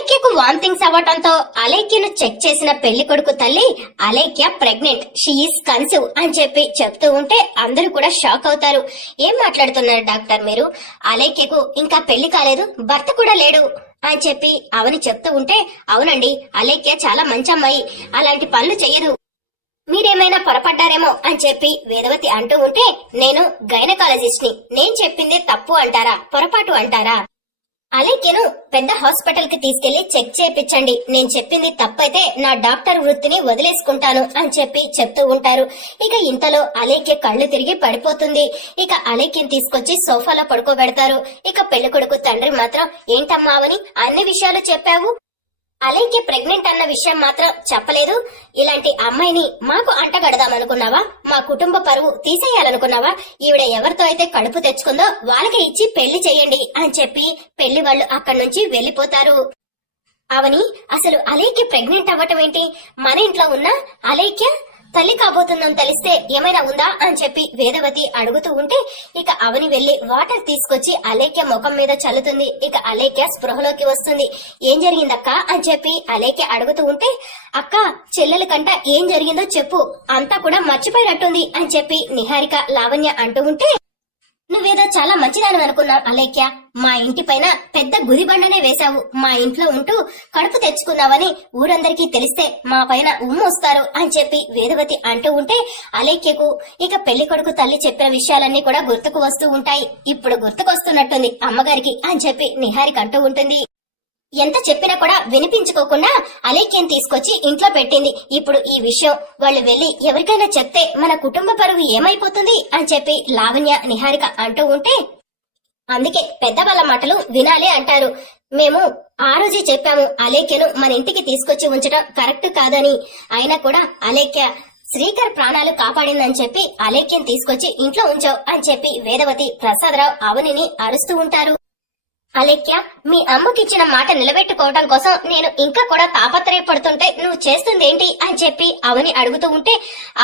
అలేఖ్యకు vomitings అవ్వటంతో అలేఖ్యను check చేసిన పెళ్లి కొడుకు తల్లి Alekhya pregnant, she is conceive అని చెప్పి చెప్తూ ఉంటే అందరూ కూడా షాక్ అవుతారు. ఏం మాట్లాడుతున్నారు డాక్టర్ మీరు? అలేఖ్యకు ఇంకా పెళ్లి కాలేదు, భర్త కూడా లేడు అని చెప్పి అవని చెప్తూ ఉంటే, అవునండి అలేఖ్య చాలా మంచి అమ్మాయి, అలాంటి పనులు చెయ్యదు, మీరేమైనా పొరపడ్డారేమో అని చెప్పి వేదవతి అంటూ ఉంటే, నేను గైనకాలజిస్ట్ ని, నేను చెప్పిందే తప్పు అంటారా, పొరపాటు అంటారా? అలేఖ్యను పెద్ద హాస్పిటల్ కి తీసుకెళ్లి చెక్ చేయించండి, నేను చెప్పింది తప్పైతే నా డాక్టర్ వృత్తిని వదిలేసుకుంటాను అని చెప్పి చెప్తూ ఉంటారు. ఇక ఇంతలో అలేఖ్య కళ్ళు తిరిగి పడిపోతుంది. ఇక అలేఖ్యను తీసుకొచ్చి సోఫాలో పడుకోబెడతారు. ఇక పెళ్లికొడుకు తండ్రి మాత్రం, ఏంటమ్మా అవని అన్ని విషయాలు చెప్పావు, అలేఖ్య ప్రెగ్నెంట్ అన్న విషయం మాత్రం చెప్పలేదు, ఇలాంటి అమ్మాయిని మాకు అంటగడదామనుకున్నావా, మా కుటుంబ పరువు తీసేయాలనుకున్నావా, ఈవిడ ఎవరితో అయితే కడుపు తెచ్చుకుందో వాళ్ళకి ఇచ్చి పెళ్లి చెయ్యండి అని చెప్పి పెళ్లి వాళ్ళు అక్కడి నుంచి వెళ్లిపోతారు. అవని, అసలు అలేఖ్య ప్రెగ్నెంట్ అవ్వటం ఏంటి, మన ఇంట్లో ఉన్న అలేఖ్య తల్లి కాబోతుందని తెలిస్తే ఏమైనా ఉందా అని చెప్పి వేదవతి అడుగుతూ ఉంటే, ఇక అవని వెళ్లి వాటర్ తీసుకొచ్చి అలేఖ్య ముఖం మీద చల్లుతుంది. ఇక అలేఖ్య స్పృహలోకి వస్తుంది. ఏం జరిగిందక్క అని చెప్పి అలేఖ్య అడుగుతూ ఉంటే, అక్క చెల్లెల కంట ఏం జరిగిందో చెప్పు, అంతా కూడా మర్చిపోయినట్టుంది అని చెప్పి నిహారిక లావణ్య అంటూ ఉంటే, నువ్వేదో చాలా మంచిదాని అనుకున్నావు అలేఖ్య, మా ఇంటి పైన పెద్ద గుదిబండనే వేశావు, మా ఇంట్లో ఉంటూ కడుపు తెచ్చుకున్నావని ఊరందరికీ తెలిస్తే మా పైన ఉమ్మొస్తారు అని చెప్పి వేదవతి అంటూ ఉంటే, అలేఖ్యకు ఇక పెళ్లి కొడుకు తల్లి చెప్పిన విషయాలన్నీ కూడా గుర్తుకు వస్తూ ఉంటాయి. ఇప్పుడు గుర్తుకొస్తున్నట్టుంది అమ్మగారికి అని చెప్పి నిహారిక అంటూ ఉంటుంది. ఎంత చెప్పినా కూడా వినిపించుకోకుండా అలేఖ్యను తీసుకొచ్చి ఇంట్లో పెట్టింది. ఇప్పుడు ఈ విషయం వాళ్ళు వెళ్లి ఎవరికైనా చెప్తే మన కుటుంబ పరువు ఏమైపోతుంది అని చెప్పి లావణ్య నిహారిక అంటూ ఉంటే, అందుకే పెద్దవాళ్ళ మాటలు వినాలి అంటారు, మేము ఆ రోజే చెప్పాము అలేఖ్యను మన ఇంటికి తీసుకొచ్చి ఉంచడం కరెక్ట్ కాదని, అయినా కూడా అలేఖ్య శ్రీకర్ ప్రాణాలు కాపాడిందని చెప్పి అలేఖ్యను తీసుకొచ్చి ఇంట్లో ఉంచావు అని చెప్పి వేదవతి, ప్రసాదరావు అవనిని అరుస్తూ ఉంటారు. అలేఖ్య, మీ అమ్మకిచ్చిన మాట నిలబెట్టుకోవడం కోసం నేను ఇంకా కూడా తాపత్రయపడుతుంటే నువ్వు చేస్తుందేంటి అని చెప్పి అవని అడుగుతూ ఉంటే,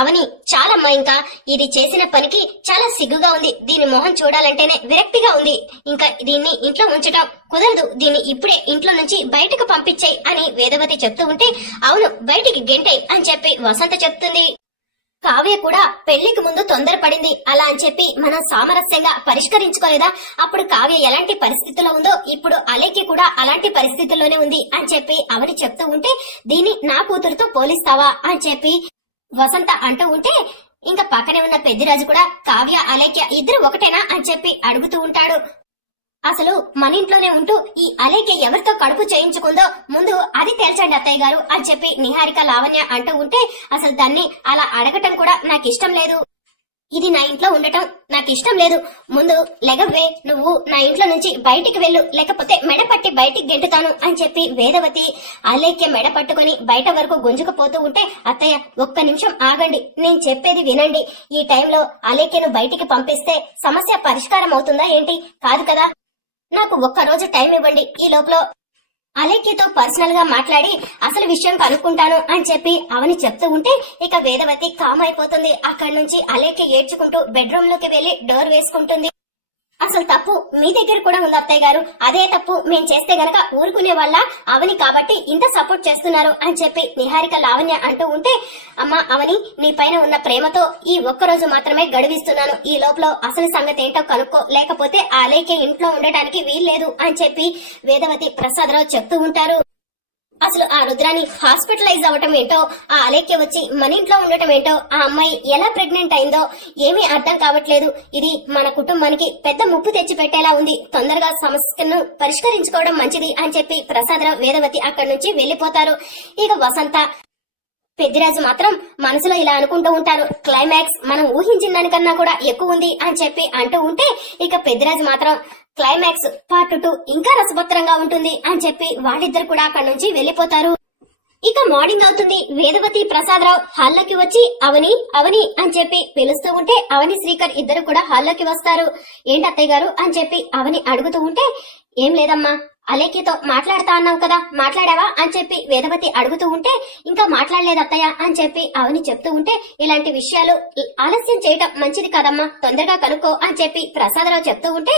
అవని చాలమ్మా, ఇంకా ఇది చేసిన పనికి చాలా సిగ్గుగా ఉంది, దీని మొహం చూడాలంటేనే విరక్తిగా ఉంది, ఇంకా దీన్ని ఇంట్లో ఉంచడం కుదరదు, దీన్ని ఇప్పుడే ఇంట్లో నుంచి బయటకు పంపించేయి అని వేదవతి చెప్తూ ఉంటే, అవును బయటికి గెంటేయ్ అని చెప్పి వసంత చెప్తుంది. కావ్య కూడా పెళ్లికి ముందు తొందరపడింది, అలా అని చెప్పి మనం సామరస్యంగా పరిష్కరించుకోలేదా, అప్పుడు కావ్య ఎలాంటి పరిస్థితుల్లో ఉందో ఇప్పుడు అలేఖ్య కూడా అలాంటి పరిస్థితుల్లోనే ఉంది అని చెప్పి అవని చెప్తూ ఉంటే, దీన్ని నా కూతురుతో పోలిస్తావా అని చెప్పి వసంత అంటూ ఉంటే, ఇంకా పక్కనే ఉన్న పెద్దిరాజు కూడా కావ్య అలేఖ్య ఇద్దరు ఒకటేనా అని చెప్పి అడుగుతూ ఉంటాడు. అసలు మన ఇంట్లోనే ఉంటూ ఈ అలేఖ్య ఎవరితో కడుపు చేయించుకుందో ముందు అది తేల్చండి అత్తయ్య గారు అని చెప్పి నిహారిక లావణ్య అంటూ ఉంటే, అసలు దాన్ని అలా అడగటం కూడా నాకు ఇష్టం లేదు, ఇది నా ఇంట్లో ఉండటం నాకు ఇష్టం లేదు, ముందు లెగవ్వే, నువ్వు నా ఇంట్లో నుంచి బయటికి వెళ్ళు, లేకపోతే మెడ పట్టి బయటికి గెంటుతాను అని చెప్పి వేదవతి అలేఖ్య మెడ పట్టుకుని బయట వరకు గుంజుకుపోతూ ఉంటే, అత్తయ్య ఒక్క నిమిషం ఆగండి, నేను చెప్పేది వినండి, ఈ టైంలో అలేఖ్యను బయటికి పంపిస్తే సమస్య పరిష్కారం అవుతుందా ఏంటి, కాదు కదా, నాకు ఒక్క రోజు టైం ఇవ్వండి, ఈ లోపల అలేఖ్యతో పర్సనల్ గా మాట్లాడి అసలు విషయం కనుక్కుంటాను అని చెప్పి అవని చెప్తూ ఉంటే, ఇక వేదవతి కామ్ అయిపోతుంది. అక్కడి నుంచి అలేఖ్య ఏడ్చుకుంటూ బెడ్రూమ్ లోకి వెళ్లి డోర్ వేసుకుంటుంది. అసలు తప్పు మీ దగ్గర కూడా ఉంది అత్తయ్య గారు, అదే తప్పు మేం చేస్తే గనక ఊరుకునే వాళ్ళ అవని కాబట్టి ఇంత సపోర్ట్ చేస్తున్నారు అని చెప్పి నిహారిక లావణ్య అంటూ ఉంటే, అమ్మా అవని, నీ పైన ఉన్న ప్రేమతో ఈ ఒక్కరోజు మాత్రమే గడువిస్తున్నాను, ఈ లోపల అసలు సంగతి ఏంటో కనుక్కో, లేకపోతే ఆ అలేఖ్య ఇంట్లో ఉండటానికి వీల్లేదు అని చెప్పి వేదవతి ప్రసాదరావు చెప్తూ ఉంటారు. అసలు ఆ రుద్రాని హాస్పిటలైజ్ అవ్వటం ఏంటో, ఆ అలేఖ్య వచ్చి మన ఇంట్లో ఉండటం ఏంటో, ఆ అమ్మాయి ఎలా ప్రెగ్నెంట్ అయిందో ఏమీ అర్థం కావట్లేదు, ఇది మన కుటుంబానికి పెద్ద ముప్పు తెచ్చి పెట్టేలా ఉంది, తొందరగా సమస్యను పరిష్కరించుకోవడం మంచిది అని చెప్పి ప్రసాదరావు వేదవతి అక్కడి నుంచి వెళ్లిపోతారు. ఇక వసంత పెద్దిరాజు మాత్రం మనసులో ఇలా అనుకుంటూ ఉంటారు, క్లైమాక్స్ మనం ఊహించిన దానికన్నా కూడా ఎక్కువ ఉంది అని చెప్పి అంటూ ఉంటే, ఇక పెద్దిరాజు మాత్రం క్లైమాక్స్ పార్ట్ 2 ఇంకా రసభత్రంగా ఉంటుంది అని చెప్పి వాళ్ళిద్దరు కూడా అక్కడి నుంచి వెళ్లిపోతారు. ఇక మార్నింగ్ అవుతుంది. వేదవతి ప్రసాదరావు హాల్లోకి వచ్చి అవని అవని అని చెప్పి పిలుస్తూ ఉంటే అవని శ్రీకర్ ఇద్దరు కూడా హాల్లోకి వస్తారు. ఏంటి అత్తయ్య గారు అని చెప్పి అవని అడుగుతూ ఉంటే, ఏం లేదమ్మా, అలేఖ్యతో మాట్లాడతా అన్నావు కదా, మాట్లాడావా అని చెప్పి వేదవతి అడుగుతూ ఉంటే, ఇంకా మాట్లాడలేదు అత్తయ్య అని చెప్పి అవని చెప్తూ ఉంటే, ఇలాంటి విషయాలు ఆలస్యం చేయటం మంచిది కాదమ్మా, తొందరగా కనుక్కో అని చెప్పి ప్రసాదరావు చెప్తూ ఉంటే,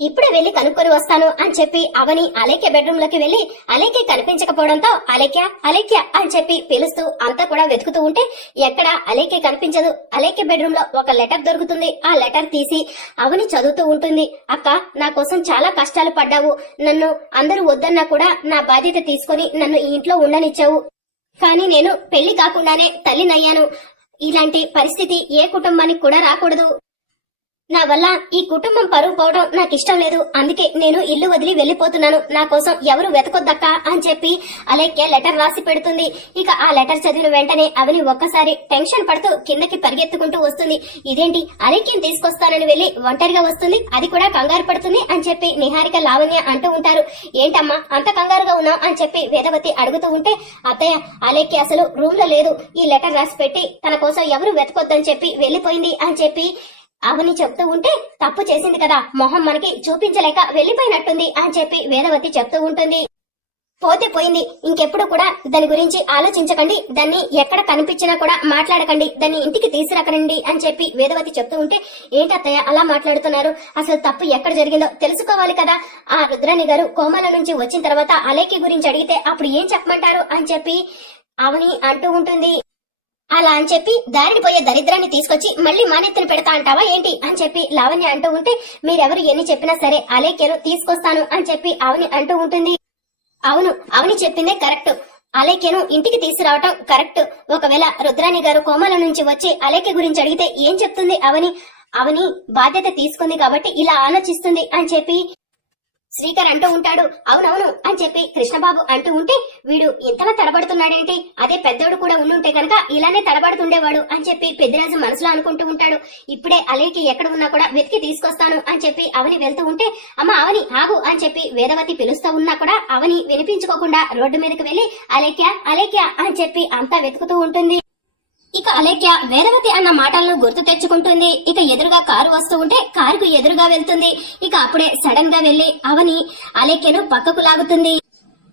ఇప్పుడే వెళ్లి కనుక్కొని వస్తాను అని చెప్పి అవని అలేఖ్య బెడ్రూమ్ లోకి వెళ్లి అలేఖ్య కనిపించకపోవడంతో అలేఖ్య అలేఖ్య అని చెప్పి పిలుస్తూ అంతా కూడా వెతుకుతూ ఉంటే ఎక్కడ అలేఖ్య కనిపించదు. అలేఖ్య బెడ్రూమ్ లో ఒక లెటర్ దొరుకుతుంది. ఆ లెటర్ తీసి అవని చదువుతూ ఉంటుంది. అక్క, నా కోసం చాలా కష్టాలు పడ్డావు. నన్ను అందరూ వద్దన్నా కూడా నా బాధ్యత తీసుకొని నన్ను ఈ ఇంట్లో ఉండనిచ్చావు. కానీ నేను పెళ్లి కాకుండానే తల్లినయ్యాను. ఇలాంటి పరిస్థితి ఏ కుటుంబానికి కూడా రాకూడదు. నా వల్ల ఈ కుటుంబం పరువు పోవడం నాకు ఇష్టం లేదు. అందుకే నేను ఇల్లు వదిలి వెళ్లిపోతున్నాను. నా కోసం ఎవరు వెతకొద్దక్కా అని చెప్పి అలేఖ్య లెటర్ రాసి పెడుతుంది. ఇక ఆ లెటర్ చదివిన వెంటనే అవని ఒక్కసారి టెన్షన్ పడుతూ కిందకి పరిగెత్తుకుంటూ వస్తుంది. ఇదేంటి, అలేఖ్యని తీసుకొస్తానని వెళ్లి ఒంటరిగా వస్తుంది, అది కూడా కంగారు పడుతుంది అని చెప్పి నిహారిక లావణ్య అంటూ ఉంటారు. ఏంటమ్మా అంత కంగారుగా ఉన్నావు అని చెప్పి వేదవతి అడుగుతూ ఉంటే, అత్తయ్య, అలేఖ్య అసలు రూమ్ లో లేదు. ఈ లెటర్ రాసి పెట్టి తన కోసం ఎవరు వెతకొద్దని చెప్పి వెళ్లిపోయింది అని చెప్పి అవని చెప్తూ ఉంటే, తప్పు చేసింది కదా, మొహం మనకి చూపించలేక వెళ్లిపోయినట్టుంది అని చెప్పి వేదవతి చెప్తూ ఉంటుంది. పోతే పోయింది, ఇంకెప్పుడు కూడా దాని గురించి ఆలోచించకండి, దాన్ని ఎక్కడ కనిపించినా కూడా మాట్లాడకండి, దాన్ని ఇంటికి తీసుకురాకండి అని చెప్పి వేదవతి చెప్తూ ఉంటే, ఏంటత్తయ్య అలా మాట్లాడుతున్నారు, అసలు తప్పు ఎక్కడ జరిగిందో తెలుసుకోవాలి కదా. ఆ రుద్రాణి గారు కోమాల నుంచి వచ్చిన తర్వాత అలేఖ్య గురించి అడిగితే అప్పుడు ఏం చెప్పమంటారు అని చెప్పి అవని అంటూ ఉంటుంది. అలా అని చెప్పి దారిని పోయే దరిద్రాన్ని తీసుకొచ్చి మళ్ళీ మానెత్తిన పెడతా అంటావా ఏంటి అని చెప్పి లావణ్య అంటూ ఉంటే, మీరెవరు ఎన్ని చెప్పినా సరే అలేఖ్యను తీసుకొస్తాను అని చెప్పి అవని అంటూ ఉంటుంది. అవును, అవని చెప్పిందే కరెక్ట్, అలేఖ్యను ఇంటికి తీసుకురావటం కరెక్ట్. ఒకవేళ రుద్రాణి గారు కోమాల నుంచి వచ్చి అలేఖ్య గురించి అడిగితే ఏం చెప్తుంది అవని? అవని బాధ్యత తీసుకుంది కాబట్టి ఇలా ఆలోచిస్తుంది అని చెప్పి శ్రీకర్ అంటూ ఉంటాడు. అవునవును అని చెప్పి కృష్ణబాబు అంటూ ఉంటే, వీడు ఇంతలా తడబడుతున్నాడేంటి, అదే పెద్దోడు కూడా ఉండుంటే కనుక ఇలానే తడబడుతుండేవాడు అని చెప్పి పెద్దరాజు మనసులో అనుకుంటూ ఉంటాడు. ఇప్పుడే అలేఖ్య ఎక్కడ ఉన్నా కూడా వెతికి తీసుకొస్తాను అని చెప్పి అవని వెళ్తూ ఉంటే, అమ్మ అవని ఆగు అని చెప్పి వేదవతి పిలుస్తూ ఉన్నా కూడా అవని వినిపించుకోకుండా రోడ్డు మీదకి వెళ్లి అలేఖ్య అలేఖ్య అని చెప్పి అంతా వెతుకుతూ ఉంటుంది. ఇక అలేఖ్య వేదవతి అన్న మాటలను గుర్తు తెచ్చుకుంటుంది. ఇక ఎదురుగా కారు వస్తూ ఉంటే కారుకు ఎదురుగా వెళ్తుంది. ఇక అప్పుడే సడన్ గా వెళ్లి అవని అలేఖ్యను పక్కకు లాగుతుంది.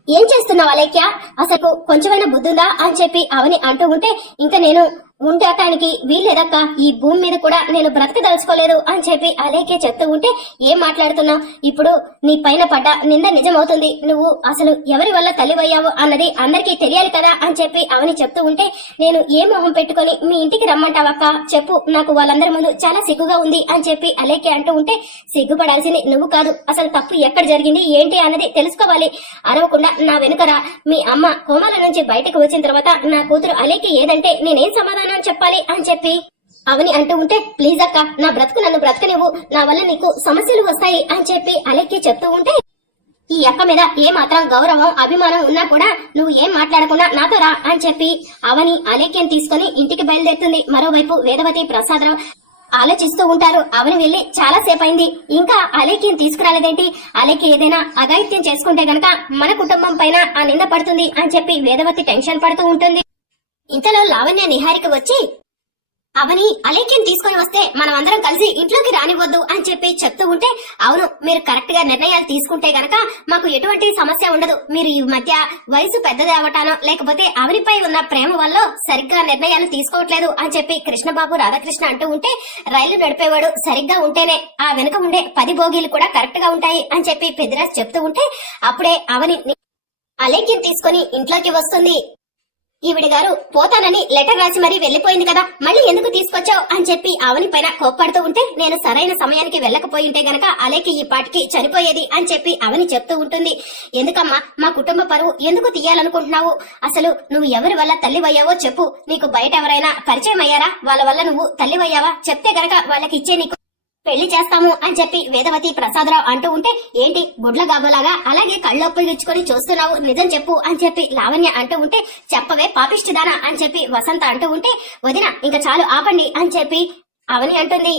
ఏం చేస్తున్నావు అలేఖ్య, అసలు కొంచెమైనా బుద్ధుందా అని చెప్పి అవని అంటూ ఉంటే, ఇంకా నేను ఉండటానికి వీల్లేదక్క, ఈ భూమి మీద కూడా నేను బ్రతకదలుచుకోలేదు అని చెప్పి అలేఖ్య చెప్తూ ఉంటే, ఏం మాట్లాడుతున్నావు, ఇప్పుడు నీ పైన పడ్డ నింద నిజమవుతుంది, నువ్వు అసలు ఎవరి వల్ల తల్లివయ్యావు అన్నది అందరికీ తెలియాలి కదా అని చెప్పి అవని చెప్తూ ఉంటే, నేను ఏ మొహం పెట్టుకుని మీ ఇంటికి రమ్మంటావక్క, చెప్పు, నాకు వాళ్ళందరి ముందు చాలా సిగ్గుగా ఉంది అని చెప్పి అలేఖ్య అంటూ ఉంటే, సిగ్గుపడాల్సింది నువ్వు కాదు, అసలు తప్పు ఎక్కడ జరిగింది ఏంటి అన్నది తెలుసుకోవాలి, అరవకుండా నా వెనుకరా. మీ అమ్మ కోమాల నుంచి బయటకు వచ్చిన తర్వాత నా కూతురు అలేఖ్య ఏదంటే నేనేం సమాధానం చెప్పాలి అని చెప్పి అవని అంటూ ఉంటే, ప్లీజ్ అక్క, నా బ్రతుకు నన్ను బ్రతకనివ్వు, నా వల్ల నీకు సమస్యలు వస్తాయి అని చెప్పి అలేఖ్య చెప్తూ ఉంటే, ఈ అక్క మీద ఏ మాత్రం గౌరవం అభిమానం ఉన్నా కూడా నువ్వు ఏం మాట్లాడకుండా నాతో రా అని చెప్పి అవని అలేఖ్యను తీసుకుని ఇంటికి బయలుదేరుతుంది. మరోవైపు వేదవతి ప్రసాదరావు ఆలోచిస్తూ ఉంటారు. అవని వెళ్లి చాలా సేపు అయింది, ఇంకా అలేఖ్యను తీసుకురాలేదేంటి, అలేఖ్య ఏదైనా అఘాయిత్యం చేసుకుంటే గనక మన కుటుంబం పైన ఆ నింద పడుతుంది అని చెప్పి వేదవతి టెన్షన్ పడుతూ ఉంటుంది. ఇంతలో లావణ్య నిహారిక వచ్చి, అవని అలేఖ్యను తీసుకొని వస్తే మనం అందరం కలిసి ఇంట్లోకి రానివ్వద్దు అని చెప్పి చెప్తూ ఉంటే, అవును, మీరు కరెక్ట్ గా నిర్ణయాలు తీసుకుంటే గనక మాకు ఎటువంటి సమస్య ఉండదు, మీరు ఈ మధ్య వయసు పెద్దది అవటానో లేకపోతే అవనిపై ఉన్న ప్రేమ వల్ల సరిగ్గా నిర్ణయాలు తీసుకోవట్లేదు అని చెప్పి కృష్ణబాబు రాధాకృష్ణ అంటూ ఉంటే, రైలు నడిపేవాడు సరిగ్గా ఉంటేనే ఆ వెనుక ఉండే 10 బోగీలు కూడా కరెక్ట్ గా ఉంటాయి అని చెప్పి పెద్దిరాజు చెప్తూ ఉంటే, అప్పుడే అవని అలేఖ్యను తీసుకొని ఇంట్లోకి వస్తుంది. ఈవిడ గారు పోతానని లెటర్ రాసి మరీ వెళ్లిపోయింది కదా, మళ్ళీ ఎందుకు తీసుకొచ్చావు అని చెప్పి అవని పైన కోప్పడుతూ ఉంటే, నేను సరైన సమయానికి వెళ్ళకపోయి ఉంటే గనక అలేఖ్య ఈ పాటికి చనిపోయేది అని చెప్పి అవని చెప్తూ ఉంటుంది. ఎందుకమ్మా మా కుటుంబ పరువు ఎందుకు తీయాలనుకుంటున్నావు, అసలు నువ్వు ఎవరి వల్ల తల్లివయ్యావో చెప్పు, నీకు బయట ఎవరైనా పరిచయం అయ్యారా, వాళ్ళ వల్ల నువ్వు తల్లివయ్యావా, చెప్తే గనక వాళ్ళకి ఇచ్చే నీకు పెళ్లి చేస్తాము అని చెప్పి వేదవతి ప్రసాదరావు అంటూ ఉంటే, ఏంటి గుడ్ల గాబోలాగా అలాగే కళ్ళొప్పులుచ్చుకొని చూస్తున్నావు, నిజం చెప్పు అని చెప్పి లావణ్య అంటూ ఉంటే, చెప్పవే పాపిష్టిదానా అని చెప్పి వసంత అంటూ ఉంటే, వదిన ఇంకా చాలు ఆపండి అని చెప్పి అవని అంటుంది.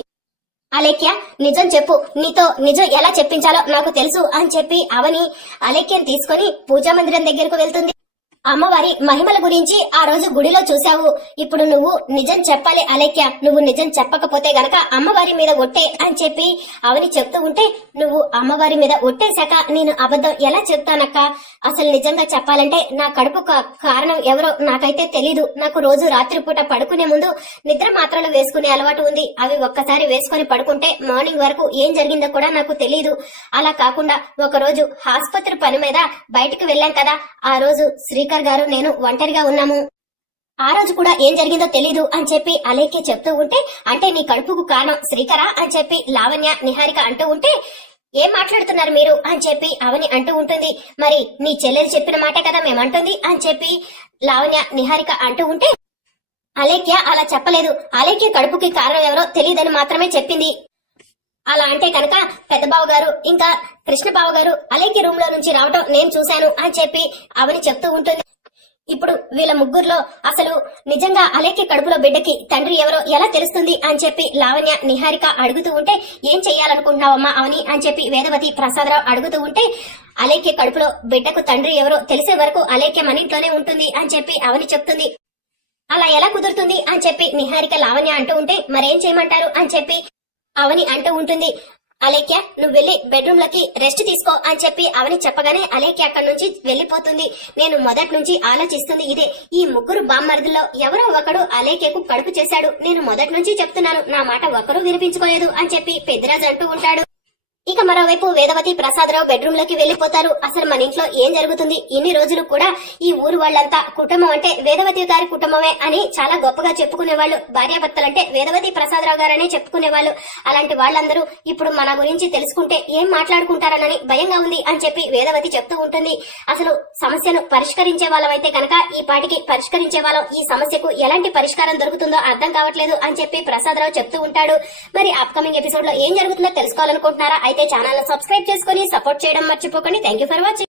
అలేఖ్య నిజం చెప్పు, నీతో నిజం ఎలా చెప్పించాలో నాకు తెలుసు అని చెప్పి అవని అలేఖ్యను తీసుకుని పూజా మందిరం దగ్గరకు వెళ్తుంది. అమ్మవారి మహిమల గురించి ఆ రోజు గుడిలో చూశావు. ఇప్పుడు నువ్వు నిజం చెప్పాలి అలేఖ్య. నువ్వు నిజం చెప్పకపోతే గనక అమ్మవారి మీద ఒట్టే అని చెప్పి అవని చెప్తూ ఉంటే, నువ్వు అమ్మవారి మీద ఒట్టేశాక నేను అబద్ధం ఎలా చెప్తానక్క? అసలు నిజంగా చెప్పాలంటే నా కడుపు కారణం ఎవరో నాకైతే తెలీదు. నాకు రోజు రాత్రిపూట పడుకునే ముందు నిద్ర మాత్రలు వేసుకునే అలవాటు ఉంది. అవి ఒక్కసారి వేసుకుని పడుకుంటే మార్నింగ్ వరకు ఏం జరిగిందో కూడా నాకు తెలీదు. అలా కాకుండా ఒక రోజు ఆసుపత్రి పని మీద బయటకు వెళ్ళాం కదా, ఆ రోజు శ్రీకర్ గారు నేను ఒంటరిగా ఉన్నాము. ఆ రోజు కూడా ఏం జరిగిందో తెలీదు అని చెప్పి అలేఖ్య చెప్తూ ఉంటే, అంటే నీ కడుపుకు కారణం శ్రీకరా అని చెప్పి లావణ్య నిహారిక అంటూ ఉంటే, ఏం మాట్లాడుతున్నారు మీరు అని చెప్పి అవని అంటూ ఉంటుంది. మరి నీ చెల్లెలు చెప్పిన మాటే కదా మేమంటుంది అని చెప్పి లావణ్య నిహారిక అంటూ ఉంటే, అలేఖ్య అలా చెప్పలేదు. అలేఖ్య కడుపుకి కారణం ఎవరో తెలియదని మాత్రమే చెప్పింది. అలా అంటే కనుక పెద్దబావ గారు ఇంకా కృష్ణబావ గారు అలేఖ్య రూమ్ లో నుంచి రావటం నేను చూశాను అని చెప్పి అవని చెప్తూ ఉంటుంది. ఇప్పుడు వీళ్ళ ముగ్గురులో అసలు నిజంగా అలేఖ్య కడుపులో బిడ్డకి తండ్రి ఎవరో ఎలా తెలుస్తుంది అని చెప్పి లావణ్య నిహారిక అడుగుతూ ఉంటే, ఏం చెయ్యాలనుకుంటున్నావమ్మా అవని అని చెప్పి వేదవతి ప్రసాదరావు అడుగుతూ ఉంటే, అలేఖ్య కడుపులో బిడ్డకు తండ్రి ఎవరో తెలిసే వరకు అలేఖ్య మన ఇంట్లోనే ఉంటుంది అని చెప్పి అవని చెప్తుంది. అలా ఎలా కుదురుతుంది అని చెప్పి నిహారిక లావణ్య అంటూ ఉంటే, మరేం చేయమంటారు అని చెప్పి అవని అంటూ ఉంటుంది. అలేఖ్య నువ్వు వెళ్లి బెడ్రూమ్ లోకి రెస్ట్ తీసుకో అని చెప్పి అవని చెప్పగానే అలేఖ్య అక్కడి నుంచి వెళ్లిపోతుంది. నేను మొదటి నుంచి ఆలోచిస్తుంది ఇదే, ఈ ముగ్గురు బామ్మర్దుల్లో ఎవరో ఒకడు అలేఖ్యకు కడుపు చేశాడు. నేను మొదటి నుంచి చెప్తున్నాను, నా మాట ఒకరు వినిపించుకోలేదు అని చెప్పి పెద్దిరాజు అంటూ ఉంటాడు. ఇక మరోవైపు వేదవతి ప్రసాదరావు బెడ్రూమ్ లోకి వెళ్లిపోతారు. అసలు మన ఇంట్లో ఏం జరుగుతుంది? ఇన్ని రోజులు కూడా ఈ ఊరు వాళ్ళంతా కుటుంబం అంటే వేదవతి గారి కుటుంబమే అని చాలా గొప్పగా చెప్పుకునేవాళ్ళు. భార్యాభర్తలంటే వేదవతి ప్రసాదరావు గారనే చెప్పుకునేవాళ్ళు. అలాంటి వాళ్ళందరూ ఇప్పుడు మన గురించి తెలుసుకుంటే ఏం మాట్లాడుకుంటారనని భయంగా ఉంది అని చెప్పి వేదవతి చెప్తూ ఉంటుంది. అసలు సమస్యను పరిష్కరించే వాళ్ళమైతే కనుక ఈ పాటికి పరిష్కరించే వాళ్ళం. ఈ సమస్యకు ఎలాంటి పరిష్కారం దొరుకుతుందో అర్థం కావట్లేదు అని చెప్పి ప్రసాదరావు చెప్తూ ఉంటాడు. మరి అప్కమింగ్ ఎపిసోడ్ లో ఏం జరుగుతుందో తెలుసుకోవాలనుకుంటున్నారా? అయితే ఛానల్ ను సబ్స్క్రైబ్ చేసుకుని సపోర్ట్ చేయడం మర్చిపోకండి. Thank you for watching.